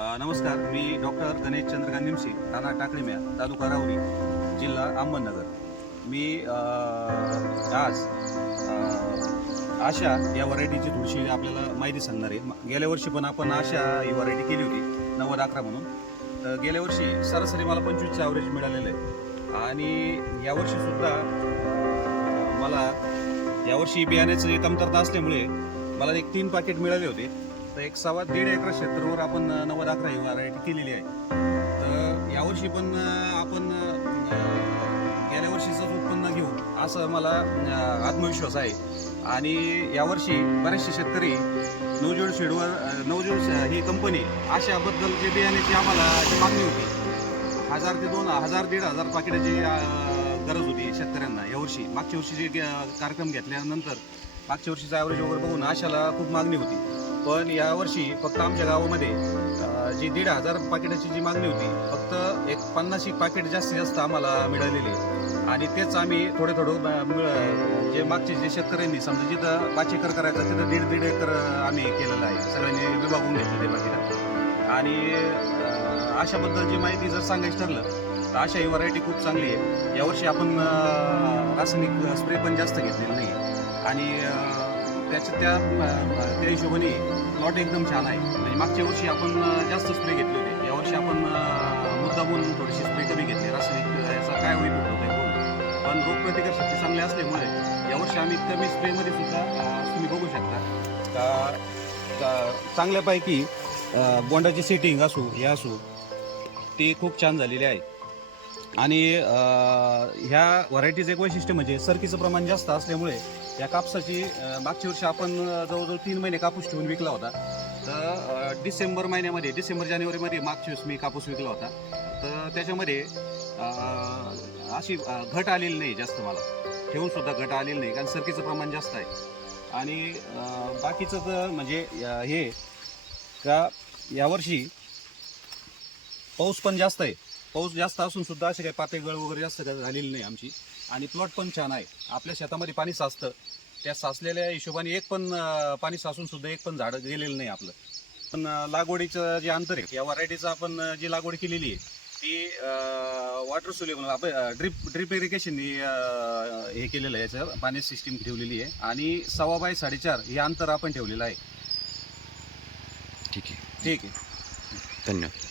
नमस्कार मी डॉक्टर गणेश चंद्रकांत निमशी राणा टाकळीम्या तालुका राहुरी जिल्हा अहमदनगर. मी आज आशा या व्हरायटीची थोडीशी आपल्याला माहिती सांगणार आहे. गेल्या वर्षी पण आपण आशा ही व्हरायटी केली होती नव्वद अकरा म्हणून. तर गेल्या वर्षी सरासरी मला पंचवीसचं ॲव्हरेज मिळालेलं आहे. आणि यावर्षीसुद्धा मला यावर्षी बियाण्याचं कमतरता असल्यामुळे मला एक तीन पाकिट मिळाले होते. तर एक सव्वा दीड एकर क्षेत्रावर आपण अ, नव्वद अकरा ही व्हरायटी केलेली आहे. तर यावर्षी पण आपण गेल्या वर्षीचंच उत्पन्न घेऊ असं मला आत्मविश्वास आहे. आणि यावर्षी बरेचसे शेतकरी नवजोड शेडवर नवजोड ही कंपनी अशाबद्दल जे बियाण्याची आम्हाला मागणी होती हजार ते दोन हजार दीड हजार पाकिटाची गरज होती शेतकऱ्यांना यावर्षी मागच्या वर्षी जे कार्यक्रम घेतल्यानंतर मागच्या वर्षीचा ॲव्हरेज वगैरे बघून आशाला खूप मागणी होती. पण यावर्षी फक्त आमच्या गावामध्ये जी दीड हजार पाकिटाची जी मागणी होती फक्त एक पन्नाशी पाकिट जास्तीत जास्त आम्हाला मिळालेली. आहे. आणि तेच आम्ही थोडे थोडं मिळ- जे मागचे जे शेतकऱ्यांनी समजा जिथं पाच एकर करायचं तिथं दीड दीड एकर आम्ही केलेलं आहे. सगळ्यांनी विभागून घेतलं ते पाकिटात आणि अशाबद्दल जी माहिती जर सांगायची ठरलं तर अशा ही व्हरायटी खूप चांगली आहे. यावर्षी आपण रासायनिक स्प्रे पण जास्त घेतलेलं नाही. आणि त्याच्या त्या त्या हिशोबाने प्लॉट एकदम छान आहे. म्हणजे मागच्या वर्षी आपण जास्त स्प्रे घेतले होते. यावर्षी आपण मुद्दामून थोडीशी स्प्रे कमी घेतली. रासायनिक याचा काय होईल होतं नाही बोलू पण रोगप्रतिकार शक्ती चांगली असल्यामुळे यावर्षी आम्ही कमी स्प्रेमध्ये सुद्धा तुम्ही बघू शकता. का चांगल्यापैकी बोंडाची सेटिंग असू हे असू ती खूप छान झालेली आहे. आणि ह्या व्हरायटीचं एक वैशिष्ट्य म्हणजे सरकीचं प्रमाण जास्त असल्यामुळे या कापसाची मागच्या वर्षी आपण जवळजवळ तीन महिने कापूस ठेवून विकला होता. तर डिसेंबर महिन्यामध्ये डिसेंबर जानेवारीमध्ये मागच्या वेळेस मी कापूस विकला होता. तर त्याच्यामध्ये अशी घट आलेली नाही जास्त मला. ठेवूनसुद्धा घट आलेली नाही कारण सरकीचं प्रमाण जास्त आहे. आणि बाकीचं तर म्हणजे हे का यावर्षी पाऊस पण जास्त आहे. पाऊस जास्त असून सुद्धा असे काही पातळगळ वगैरे जास्त काही झालेली नाही आमची. आणि प्लॉट पण छान आहे. आपल्या शेतामध्ये पाणी साचतं. त्या साचलेल्या हिशोबाने एक पण पाणी साचून सुद्धा एक पण झाड गेलेलं नाही आपलं. पण लागवडीचं जे अंतर आहे या व्हरायटीचं आपण जी लागवड केलेली आहे ती वॉटर सोल्युबल आपण ड्रिप ड्रिप इरिगेशननी हे केलेलं आहे याचं पाणी सिस्टीम ठेवलेली आहे. आणि सव्वा बाय साडेचार हे अंतर आपण ठेवलेलं आहे. ठीक आहे. ठीक आहे. धन्यवाद.